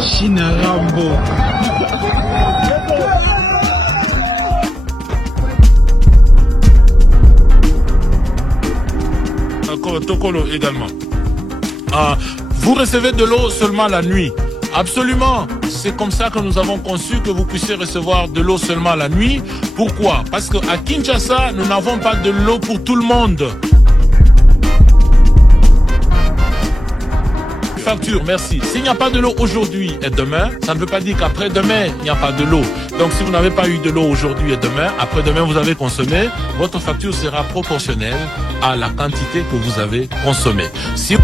China Rambo. Tokolo également. Vous recevez de l'eau seulement la nuit. Absolument. C'est comme ça que nous avons conçu que vous puissiez recevoir de l'eau seulement la nuit. Pourquoi? Parce qu'à Kinshasa, nous n'avons pas de l'eau pour tout le monde. Facture, merci. S'il n'y a pas de l'eau aujourd'hui et demain, ça ne veut pas dire qu'après-demain, il n'y a pas de l'eau. Donc si vous n'avez pas eu de l'eau aujourd'hui et demain, après-demain, vous avez consommé, votre facture sera proportionnelle à la quantité que vous avez consommée. Si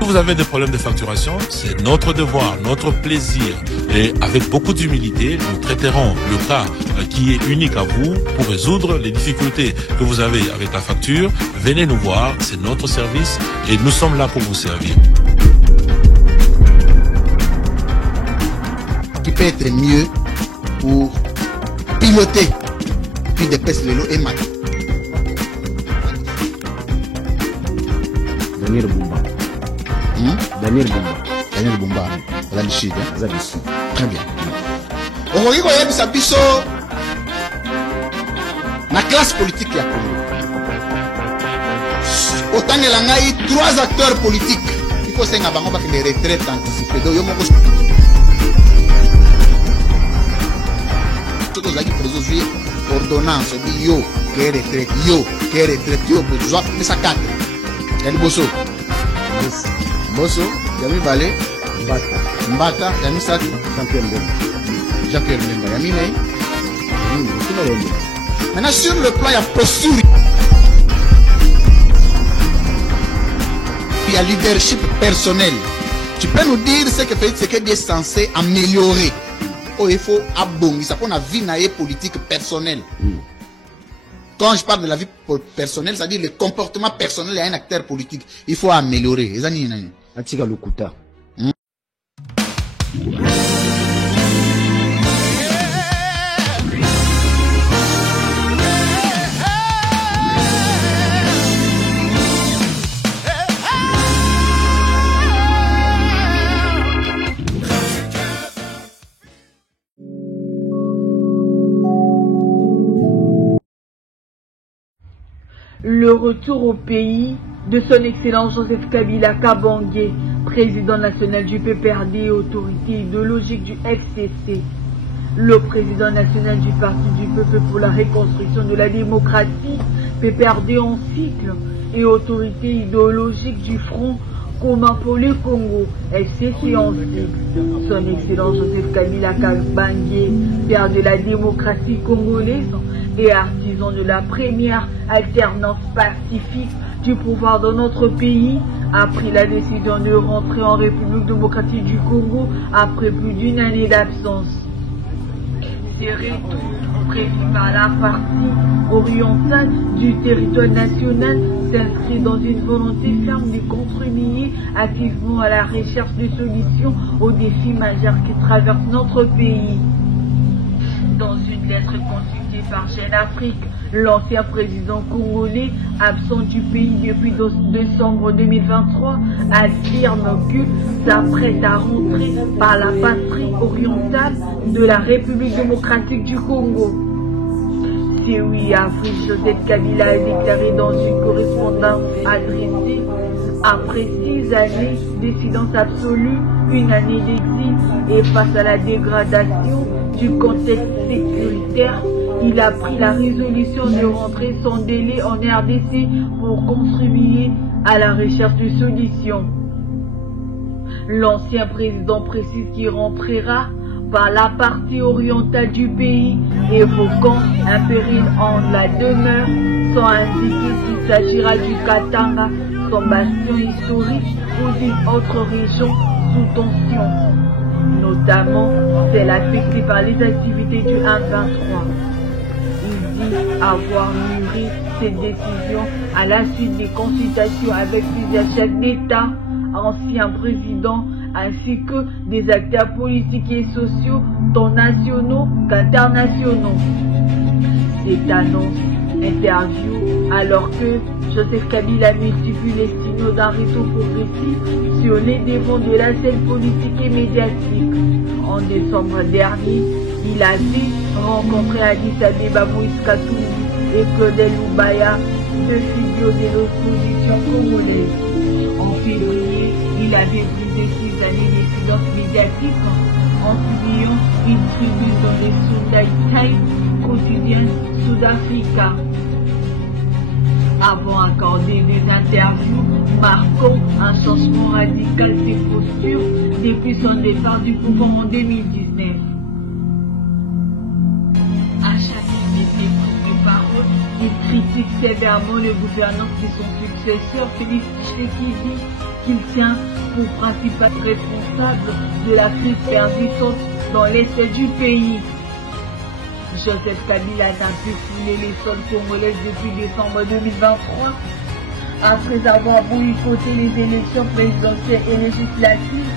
vous avez des problèmes de facturation, c'est notre devoir, notre plaisir. Et avec beaucoup d'humilité, nous traiterons le cas qui est unique à vous pour résoudre les difficultés que vous avez avec la facture. Venez nous voir, c'est notre service et nous sommes là pour vous servir. Qui peut être mieux pour piloter puis dépêcher l'eau et mat. Daniel Bumba. Daniel Bumba. Daniel Bumba. Zalichid. Zalichid. Très bien. Aujourd'hui, on a biso la classe politique ya Congo. Autant que l'angaï, 3 acteurs politiques. Il faut que bango ba des retraites anticipées. Donc, yomo tout ça qui présente ordonnance yo que retraite yo besoin mais ça 4. Yali bosso. Bosso, Yami Balé, Mbata, Yami Sat, Jean-Pierre Mbemba, Yami Ney. Maintenant, sur le plan, il y a posture. Il y a leadership personnel. Tu peux nous dire ce que Dieu est censé améliorer. Oh, il faut abonner. Ça qu'on a vie politique personnelle. Quand je parle de la vie personnelle, c'est-à-dire le comportement personnel d'un acteur politique, il faut améliorer. Atika Lukuta. Le retour au pays de son Excellence Joseph Kabila Kabange, président national du PPRD et autorité idéologique du FCC. Le président national du Parti du Peuple pour la reconstruction de la démocratie, PPRD en cycle, et autorité idéologique du Front commun pour le Congo, FCC en cycle. Son Excellence Joseph Kabila Kabange, père de la démocratie congolaise, et artisan de la première alternance pacifique du pouvoir dans notre pays, a pris la décision de rentrer en République démocratique du Congo après plus d'une année d'absence. Ce retour, prévu par la partie orientale du territoire national, s'inscrit dans une volonté ferme de contribuer activement à la recherche de solutions aux défis majeurs qui traversent notre pays. Dans une lettre consultée par Jeune Afrique, l'ancien président congolais, absent du pays depuis décembre 2023, affirme que s'apprête à rentrer par la patrie orientale de la République démocratique du Congo. C8 Afrique, Joseph Kabila a déclaré dans une correspondance adressée après 6 années de silence absolu, une année d'exil et face à la dégradation du contexte sécuritaire, il a pris la résolution de rentrer sans délai en RDC pour contribuer à la recherche de solutions. L'ancien président précise qu'il rentrera par la partie orientale du pays, évoquant un péril en la demeure, sans indiquer qu'il s'agira du Katanga, son bastion historique, ou d'une autre région sous tension, notamment celle affectée par les activités du 1-23. Il dit avoir mûri cette décision à la suite des consultations avec plusieurs chefs d'État, anciens présidents, ainsi que des acteurs politiques et sociaux, tant nationaux qu'internationaux. Cette annonce Interview alors que Joseph Kabila multiplie les signaux d'un retour progressif sur les devants de la scène politique et médiatique. En décembre dernier, il avait rencontré Addis Abeba Moïse Katumbi et Claudel Loubaya, deux figures de l'opposition congolaise. En février, il avait brisé 6 années de silence médiatique en publiant une tribune dans les Sunday Times quotidien Sud-Africa. Avant d'accorder des interviews marquant un changement radical de posture depuis son départ du pouvoir en 2019. À chaque des prises de parole, il critique sévèrement le gouvernement de son successeur Félix Tshisekedi, qu'il tient pour principal responsable de la crise persistante dans l'est du pays. Joseph Kabila n'a pu fouler les sols congolaises depuis décembre 2023. Après avoir boycotté les élections présidentielles et législatives,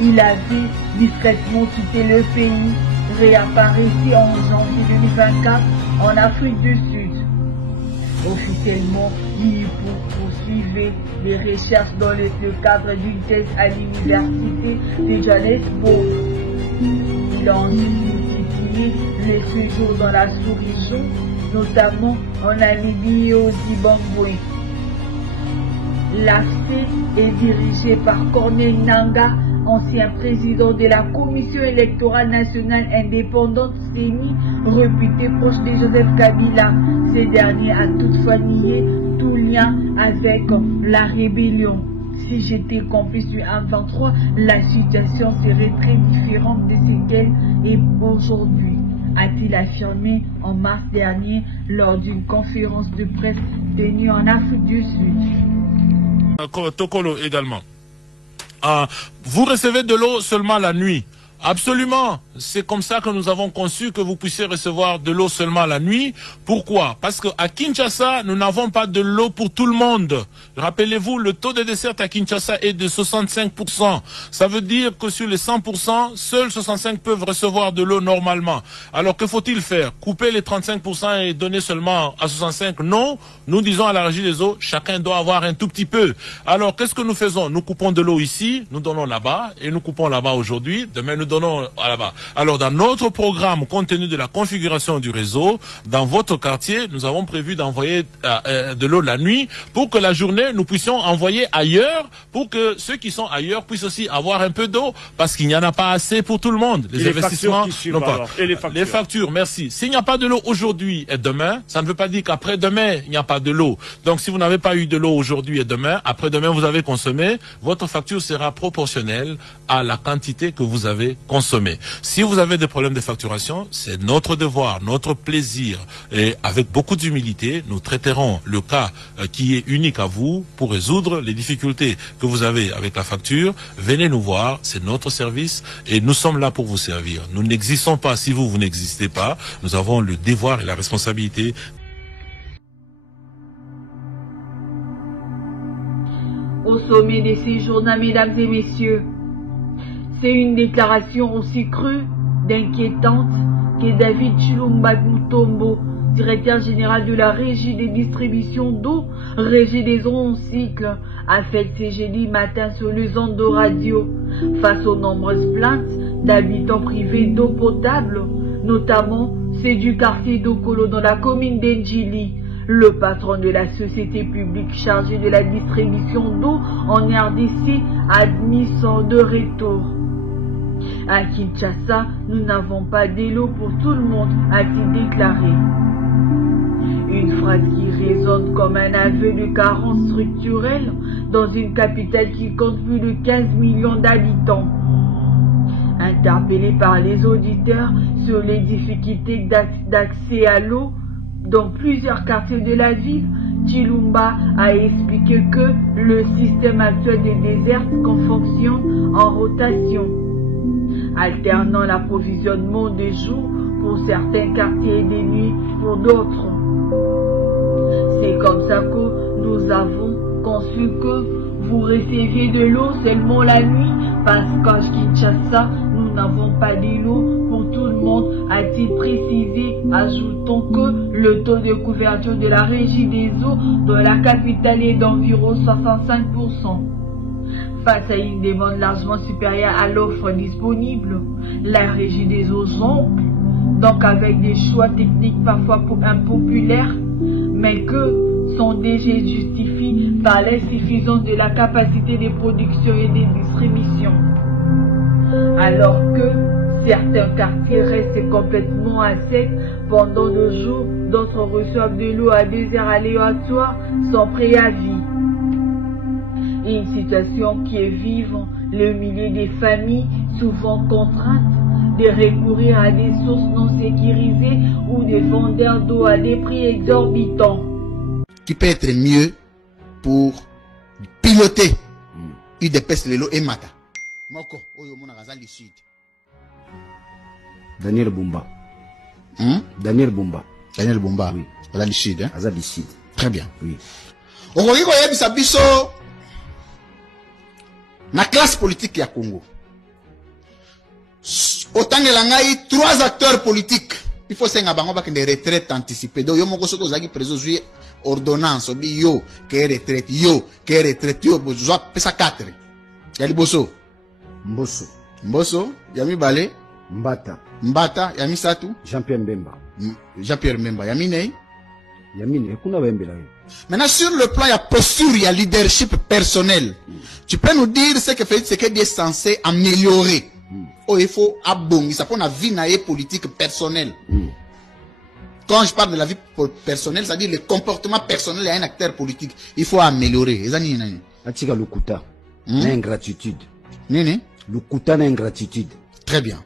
il avait discrètement quitté le pays, réapparaissant en janvier 2024 en Afrique du Sud. Officiellement, il poursuivait des recherches dans le cadre d'une thèse à l'université de Johannesburg. Il a ensuite multiplié les séjours dans la sous-région, notamment en Namibie et au Zimbabwe. L'AFC est dirigé par Corneille Nangaa, ancien président de la Commission électorale nationale indépendante CENI, réputé proche de Joseph Kabila. Ce dernier a toutefois nié tout lien avec la rébellion. Si j'étais complice du M23, la situation serait très différente de ce qu'elle est aujourd'hui, a-t-il affirmé en mars dernier lors d'une conférence de presse tenue en Afrique du Sud. Tokolo également. Vous recevez de l'eau seulement la nuit. Absolument, c'est comme ça que nous avons conçu que vous puissiez recevoir de l'eau seulement la nuit. Pourquoi? Parce qu'à Kinshasa, nous n'avons pas de l'eau pour tout le monde. Rappelez-vous, le taux de desserte à Kinshasa est de 65%. Ça veut dire que sur les 100%, seuls 65 peuvent recevoir de l'eau normalement. Alors que faut-il faire? Couper les 35% et donner seulement à 65? Non, nous disons à la régie des eaux, chacun doit avoir un tout petit peu. Alors qu'est-ce que nous faisons? Nous coupons de l'eau ici, nous donnons là-bas, et nous coupons là-bas aujourd'hui. Demain, nous donnons là-bas. Alors, dans notre programme, compte tenu de la configuration du réseau, dans votre quartier, nous avons prévu d'envoyer de l'eau la nuit pour que la journée, nous puissions envoyer ailleurs, pour que ceux qui sont ailleurs puissent aussi avoir un peu d'eau, parce qu'il n'y en a pas assez pour tout le monde. Les investissements n'ont pas. Et les factures, merci. S'il n'y a pas de l'eau aujourd'hui et demain, ça ne veut pas dire qu'après-demain, il n'y a pas de l'eau. Donc, si vous n'avez pas eu de l'eau aujourd'hui et demain, après-demain, vous avez consommé, votre facture sera proportionnelle à la quantité que vous avez consommé. Si vous avez des problèmes de facturation, c'est notre devoir, notre plaisir. Et avec beaucoup d'humilité, nous traiterons le cas qui est unique à vous pour résoudre les difficultés que vous avez avec la facture. Venez nous voir, c'est notre service et nous sommes là pour vous servir. Nous n'existons pas si vous n'existez pas. Nous avons le devoir et la responsabilité. Au sommet de ces journaux, mesdames et messieurs, c'est une déclaration aussi crue d'inquiétante que David Chilumba Mutombo, directeur général de la régie des distributions d'eau, régie des eaux en cycle, a fait ce jeudi matin sur les ondes de radio, face aux nombreuses plaintes d'habitants privés d'eau potable, notamment ceux du quartier d'Okolo dans la commune d'Endjili. Le patron de la société publique chargée de la distribution d'eau en RDC a admis son de retour. À Kinshasa, nous n'avons pas d'eau pour tout le monde, a-t-il déclaré. Une phrase qui résonne comme un aveu de carence structurelle dans une capitale qui compte plus de 15 millions d'habitants. Interpellé par les auditeurs sur les difficultés d'accès à l'eau dans plusieurs quartiers de la ville, Chilumba a expliqué que le système actuel des déserts fonctionne en rotation, alternant l'approvisionnement des jours pour certains quartiers et des nuits pour d'autres. C'est comme ça que nous avons conçu que vous receviez de l'eau seulement la nuit, parce qu'à Kinshasa, nous nous n'avons pas d'îlot pour tout le monde, a-t-il précisé, ajoutant que le taux de couverture de la Régie des eaux dans la capitale est d'environ 65%. Face à une demande largement supérieure à l'offre disponible, la Régie des eaux jongle, donc avec des choix techniques parfois impopulaires, mais que son DG justifie par l'insuffisance de la capacité de production et de distribution. Alors que certains quartiers restent complètement à sec pendant 2 jours, d'autres reçoivent de l'eau à des heures aléatoires sans préavis. Une situation qui est vive le milieu des familles souvent contraintes de recourir à des sources non sécurisées ou des vendeurs d'eau à des prix exorbitants. Qui peut être mieux pour piloter UDPS Lelo et Mata. Moko, oyo mona Gazali Sud. Daniel Bumba. Daniel Bumba. Daniel Bumba. Oui. Gazali Sud. Gazali Sud. Très bien. Oui. Okoki koyebisa biso na classe politique ya Congo. Otangela ngai 3 acteurs politiques. Il faut senga bango ba kende retraite anticipée. Donc yo moko soko zaki preso juillet ordonnance obi yo ke retraite yo bozwa pesa 4. Ya liboso Mboso ya mibale Mbata ya misatu Jean-Pierre Mbemba ya minei Yamine kuna bembela. Maintenant sur le plan il y a posture, il y a leadership personnel. Tu peux nous dire ce que Félix Tshisekedi est censé améliorer. Oh, il faut abonner ça pour la vie politique personnelle. Quand je parle de la vie personnelle, c'est-à-dire le comportement personnel d'un acteur politique, il faut améliorer. Atika lukuta na ingratitude. Nini? Lukuta na ingratitude. Très bien.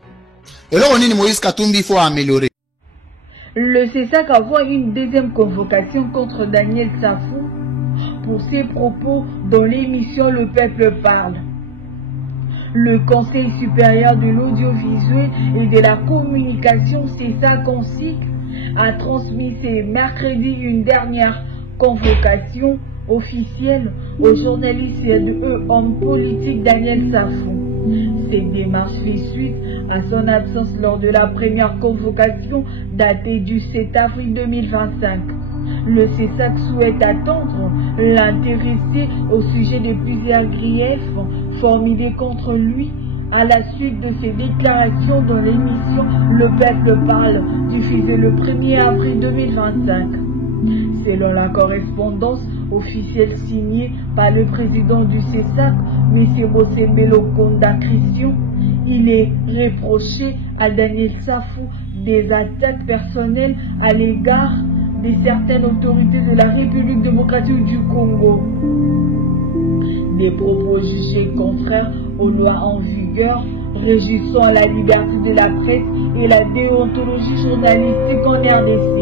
Et là on dit Moïse Katumbi, il faut améliorer. Le CESAC envoie une deuxième convocation contre Daniel Safou pour ses propos dans l'émission Le Peuple Parle. Le Conseil supérieur de l'audiovisuel et de la communication CESAC en cycle a transmis ce mercredi une dernière convocation officielle au journaliste et homme politique Daniel Safou. Cette démarche fait suite à son absence lors de la première convocation datée du 7 avril 2025. Le CESAC souhaite attendre l'intéressé au sujet de plusieurs griefs formulés contre lui à la suite de ses déclarations dans l'émission Le Peuple Parle, diffusée le 1er avril 2025. Selon la correspondance officielle signée par le président du CESAC, M. Bossembelo Konda Christian, il est reproché à Daniel Safou des attaques personnelles à l'égard de certaines autorités de la République démocratique du Congo. Des propos jugés contraires aux lois en vigueur régissant la liberté de la presse et la déontologie journalistique en RDC.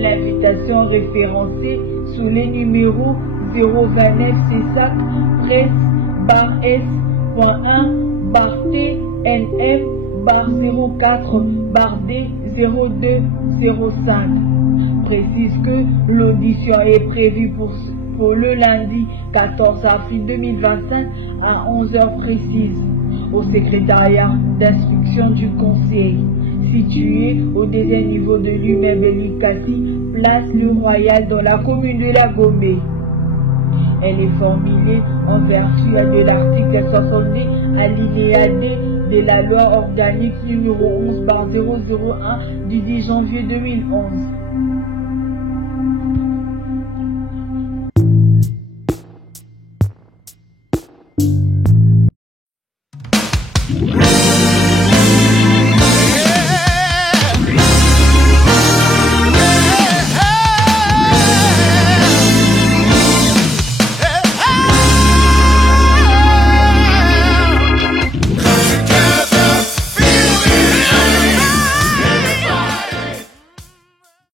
L'invitation référencée sous les numéros 029 CESAC presse-s.1/TNM/04/D0205 précise que l'audition est prévue pour le lundi 14 avril 2025 à 11h précises au secrétariat d'instruction du Conseil, situé au deuxième niveau de l'immeuble Likasi, place Le Royal dans la commune de La Gombe. Elle est formulée en vertu de l'article 70 alinéa D de la loi organique numéro 11/001 du 10 janvier 2011.